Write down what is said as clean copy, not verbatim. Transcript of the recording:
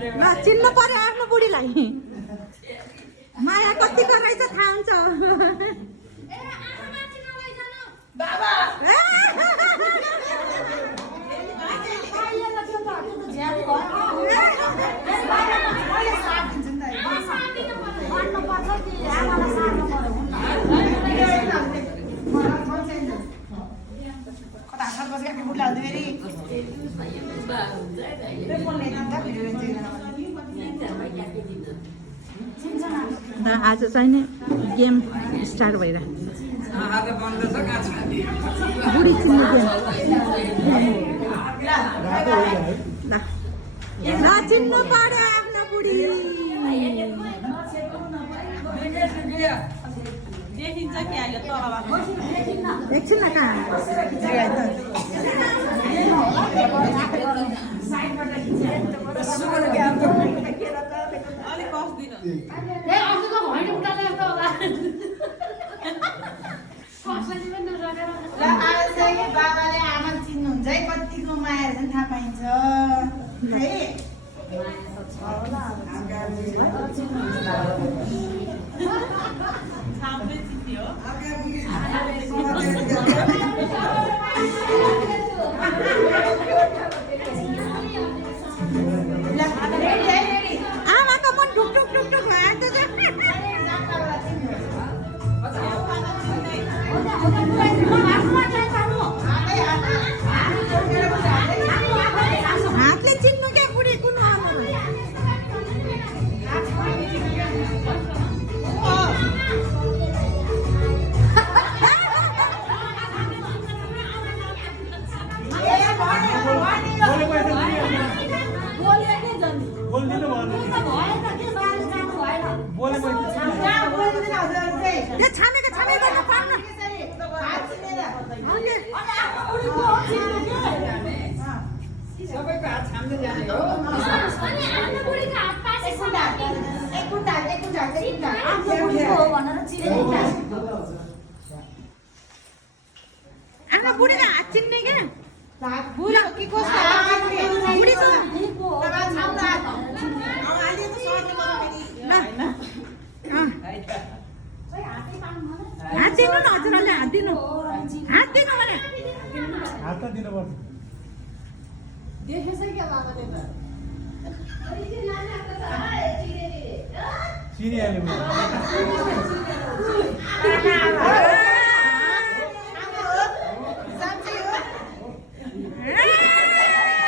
चिन्नु पर्यो आफ्नो बुढीलाई माया कतिको रहेछ थाहा हुन्छ आज चाहिँ नि गेम स्टार्ट भइरहेको बुढी चिन्ने गेम चिन्नु पर्यो आफ्नो बुढी देखिन्छ कि अहिले एकछिन न कहाँ बाबाले आमा चिन्नुहुन्छ है कतिको माया थाहा पाइन्छ है आमाको मन ढुक ढुक ढुक ढुक हातले चिन्नु क्या बुढी कुन आफ्नो बुढीलाई हात चिन्ने क्या हात दिनु न हजुरहरूले हात दिनु भने हात दिनु पर्छ देखेछ क्या बाबाले त चिनिहाल्यो